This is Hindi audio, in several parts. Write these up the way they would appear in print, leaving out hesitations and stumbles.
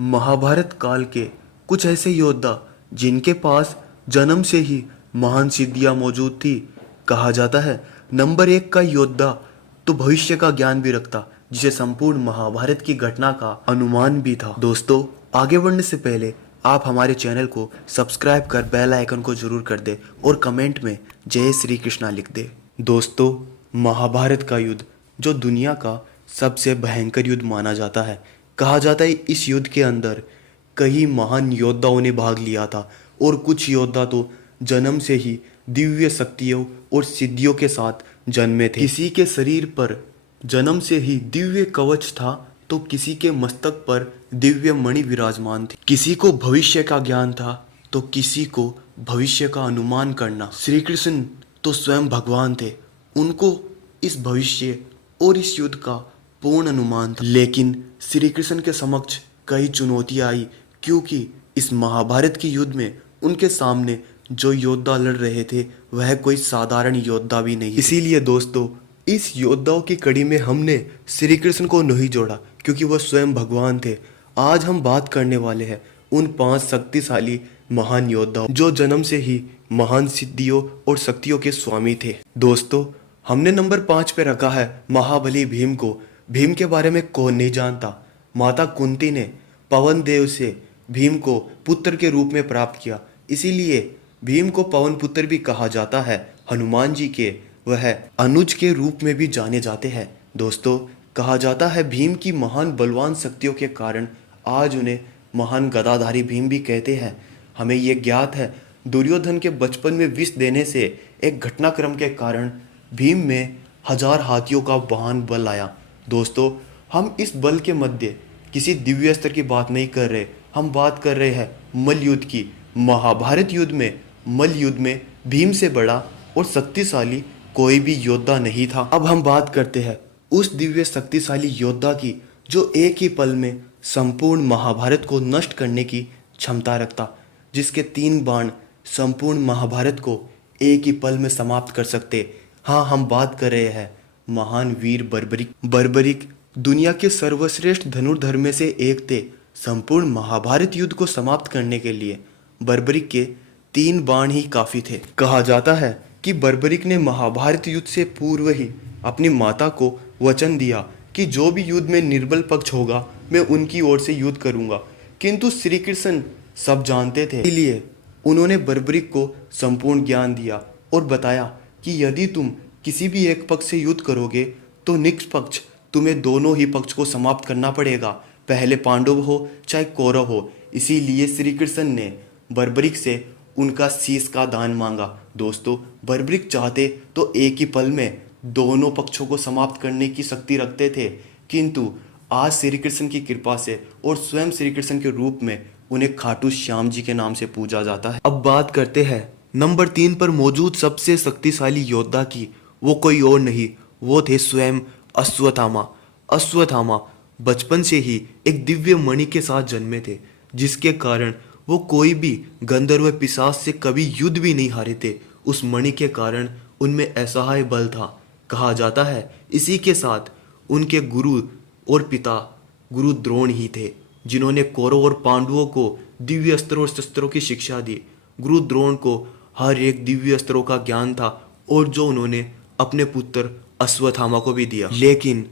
महाभारत काल के कुछ ऐसे योद्धा जिनके पास जन्म से ही महान सिद्धियां मौजूद थी। कहा जाता है नंबर 1 का योद्धा तो भविष्य का ज्ञान भी रखता, जिसे संपूर्ण महाभारत की घटना का अनुमान भी था। दोस्तों, आगे बढ़ने से पहले आप हमारे चैनल को सब्सक्राइब कर बेल आइकन को जरूर कर दे और कमेंट में जय श्री कृष्णा लिख दे। दोस्तों, महाभारत का युद्ध जो दुनिया का सबसे भयंकर युद्ध माना जाता है। कहा जाता है इस युद्ध के अंदर कई महान योद्धाओं ने भाग लिया था और कुछ योद्धा तो जन्म से ही दिव्य शक्तियों और सिद्धियों के साथ जन्मे थे। किसी के शरीर पर जन्म से ही दिव्य कवच था तो किसी के मस्तक पर दिव्य मणि विराजमान थी। किसी को भविष्य का ज्ञान था तो किसी को भविष्य का अनुमान करना। श्री कृष्ण तो स्वयं भगवान थे, उनको इस भविष्य और इस युद्ध का पूर्ण अनुमान था। लेकिन श्री कृष्ण के समक्ष कई चुनौतियां आई, क्योंकि इस महाभारत के युद्ध में उनके सामने जो योद्धा लड़ रहे थे वह कोई साधारण योद्धा भी नहीं। इसीलिए दोस्तों, इस योद्धाओं की कड़ी में हमने श्री कृष्ण को नहीं जोड़ा, क्योंकि वह स्वयं भगवान थे। आज हम बात करने वाले हैं उन 5 शक्तिशाली महान योद्धाओं जो जन्म से ही महान सिद्धियों और शक्तियों के स्वामी थे। दोस्तों, हमने नंबर 5 पे रखा है महाबली भीम को। भीम के बारे में कौन नहीं जानता। माता कुंती ने पवन देव से भीम को पुत्र के रूप में प्राप्त किया, इसीलिए भीम को पवन पुत्र भी कहा जाता है। हनुमान जी के वह अनुज के रूप में भी जाने जाते हैं। दोस्तों, कहा जाता है भीम की महान बलवान शक्तियों के कारण आज उन्हें महान गदाधारी भीम भी कहते हैं। हमें ये ज्ञात है दुर्योधन के बचपन में विष देने से एक घटनाक्रम के कारण भीम में 1000 हाथियों का वाहन बल आया। दोस्तों, हम इस बल के मध्य किसी दिव्य स्तर की बात नहीं कर रहे, हम बात कर रहे हैं मल्ल युद्ध की। महाभारत युद्ध में मल्ल युद्ध में भीम से बड़ा और शक्तिशाली कोई भी योद्धा नहीं था। अब हम बात करते हैं उस दिव्य शक्तिशाली योद्धा की जो एक ही पल में संपूर्ण महाभारत को नष्ट करने की क्षमता रखता, जिसके 3 बाण संपूर्ण महाभारत को एक ही पल में समाप्त कर सकते। हाँ, हम बात कर रहे हैं महान वीर बर्बरिक। बर्बरिक दुनिया के सर्वश्रेष्ठ धनुर्धर में से एक थे। संपूर्ण महाभारत युद्ध को समाप्त करने के लिए बर्बरिक के 3 बाण ही काफी थे। कहा जाता है कि बर्बरिक ने महाभारत युद्ध से पूर्व ही अपनी माता को वचन दिया कि जो भी युद्ध में निर्बल पक्ष होगा मैं उनकी ओर से युद्ध करूंगा, किंतु श्री कृष्ण सब जानते थे, इसलिए उन्होंने बर्बरिक को संपूर्ण ज्ञान दिया और बताया कि यदि तुम किसी भी एक पक्ष से युद्ध करोगे तो निष्पक्ष तुम्हें दोनों ही पक्ष को समाप्त करना पड़ेगा, पहले पांडव हो चाहे कौरव हो। इसीलिए श्री कृष्ण ने बर्बरिक से उनका शीश का दान मांगा। दोस्तों, बर्बरिक चाहते तो एक ही पल में दोनों पक्षों को समाप्त करने की शक्ति रखते थे, किंतु आज श्री कृष्ण की कृपा से और स्वयं श्री कृष्ण के रूप में उन्हें खाटू श्याम जी के नाम से पूजा जाता है। अब बात करते हैं नंबर 3 पर मौजूद सबसे शक्तिशाली योद्धा की। वो कोई और नहीं, वो थे स्वयं अश्वत्थामा। अश्वत्थामा बचपन से ही एक दिव्य मणि के साथ जन्मे थे, जिसके कारण वो कोई भी गंधर्व पिशाच से कभी युद्ध भी नहीं हारे थे। उस मणि के कारण उनमें असहाय बल था। कहा जाता है इसी के साथ उनके गुरु और पिता गुरु द्रोण ही थे, जिन्होंने कौरव और पांडवों को दिव्य अस्त्रों और शस्त्रों की शिक्षा दी। गुरु द्रोण को हर एक दिव्य अस्त्रों का ज्ञान था और जो उन्होंने अपने पुत्र अश्वत्थामा को भी दिया। लेकिन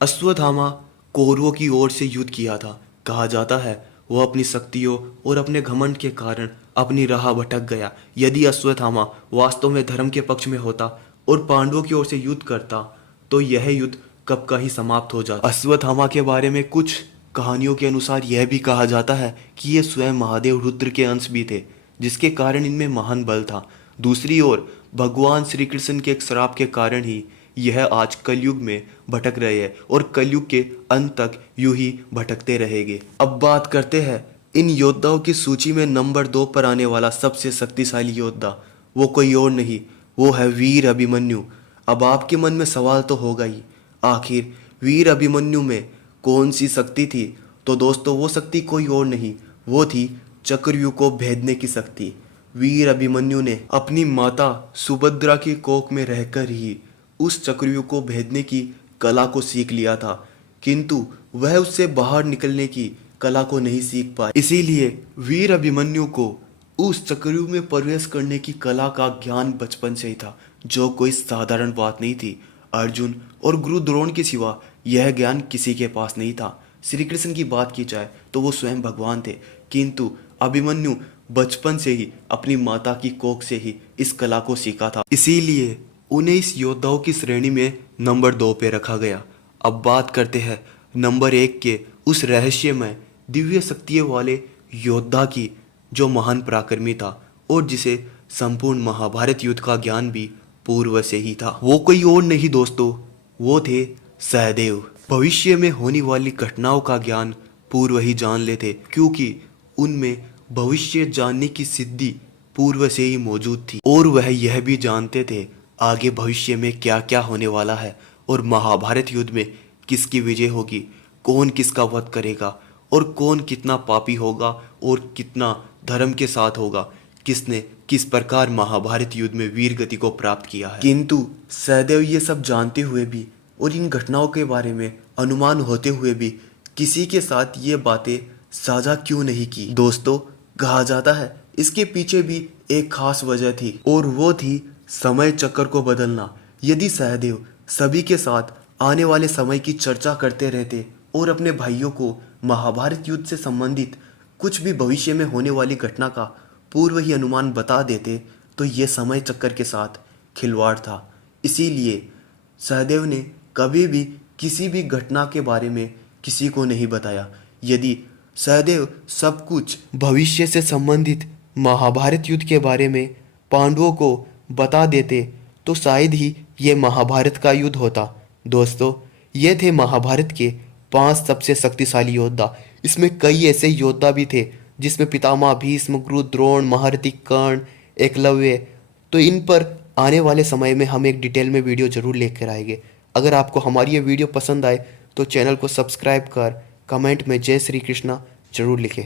अश्वत्थामा कौरवों की ओर से युद्ध किया था। कहा जाता है वह अपनी शक्तियों और अपने घमंड के कारण अपनी राह भटक गया। यदि अश्वत्थामा वास्तव में धर्म के पक्ष में होता और पांडवों की ओर से युद्ध करता तो यह युद्ध कब का ही समाप्त हो जाता। अश्वत्थामा के बारे में कुछ कहानियों के अनुसार यह भी कहा जाता है कि ये स्वयं महादेव रुद्र के अंश भी थे, जिसके कारण इनमें महान बल था। दूसरी ओर भगवान श्री कृष्ण के एक श्राप के कारण ही यह आज कलयुग में भटक रहे हैं और कलयुग के अंत तक यूं ही भटकते रहेंगे। अब बात करते हैं इन योद्धाओं की सूची में नंबर 2 पर आने वाला सबसे शक्तिशाली योद्धा। वो कोई और नहीं, वो है वीर अभिमन्यु। अब आपके मन में सवाल तो होगा ही, आखिर वीर अभिमन्यु में कौन सी शक्ति थी? तो दोस्तों, वो शक्ति कोई और नहीं, वो थी चक्रव्यूह को भेदने की शक्ति। वीर अभिमन्यु ने अपनी माता सुभद्रा की कोख में रहकर ही उस चक्रव्यूह को भेदने की कला को सीख लिया था, किंतु वह उससे बाहर निकलने की कला को नहीं सीख पाए। इसीलिए वीर अभिमन्यु को उस चक्रव्यूह में प्रवेश करने की कला का ज्ञान बचपन से ही था, जो कोई साधारण बात नहीं थी। अर्जुन और गुरु द्रोण के सिवा यह ज्ञान किसी के पास नहीं था। श्री कृष्ण की बात की जाए तो वो स्वयं भगवान थे, किंतु अभिमन्यु बचपन से ही अपनी माता की कोख से ही इस कला को सीखा था। इसीलिए उन्हें इस योद्धाओं की श्रेणी में नंबर 2 पे रखा गया। अब बात करते हैं नंबर 1 के उस रहस्यमय दिव्य शक्तियों वाले योद्धा की, जो महान पराक्रमी था और जिसे संपूर्ण महाभारत युद्ध का ज्ञान भी पूर्व से ही था। वो कोई और नहीं दोस्तों, वो थे सहदेव। भविष्य में होने वाली घटनाओं का ज्ञान पूर्व ही जान लेते, क्योंकि उनमें भविष्य जानने की सिद्धि पूर्व से ही मौजूद थी। और वह यह भी जानते थे आगे भविष्य में क्या क्या होने वाला है और महाभारत युद्ध में किसकी विजय होगी, कौन किसका वध करेगा और कौन कितना पापी होगा और कितना धर्म के साथ होगा, किसने किस प्रकार महाभारत युद्ध में वीर गति को प्राप्त किया है। किंतु सहदेव ये सब जानते हुए भी और इन घटनाओं के बारे में अनुमान होते हुए भी किसी के साथ ये बातें साझा क्यों नहीं की। दोस्तों, कहा जाता है इसके पीछे भी एक खास वजह थी, और वो थी समय चक्र को बदलना। यदि सहदेव सभी के साथ आने वाले समय की चर्चा करते रहते और अपने भाइयों को महाभारत युद्ध से संबंधित कुछ भी भविष्य में होने वाली घटना का पूर्व ही अनुमान बता देते, तो ये समय चक्कर के साथ खिलवाड़ था। इसीलिए सहदेव ने कभी भी किसी भी घटना के बारे में किसी को नहीं बताया। यदि सहदेव सब कुछ भविष्य से संबंधित महाभारत युद्ध के बारे में पांडवों को बता देते, तो शायद ही ये महाभारत का युद्ध होता। दोस्तों, ये थे महाभारत के 5 सबसे शक्तिशाली योद्धा। इसमें कई ऐसे योद्धा भी थे जिसमें पितामह भीष्म, गुरु द्रोण, महारथी कर्ण, एकलव्य। तो इन पर आने वाले समय में हम एक डिटेल में वीडियो जरूर लेकर आएंगे। अगर आपको हमारी ये वीडियो पसंद आए तो चैनल को सब्सक्राइब कर कमेंट में जय श्री कृष्णा जरूर लिखें।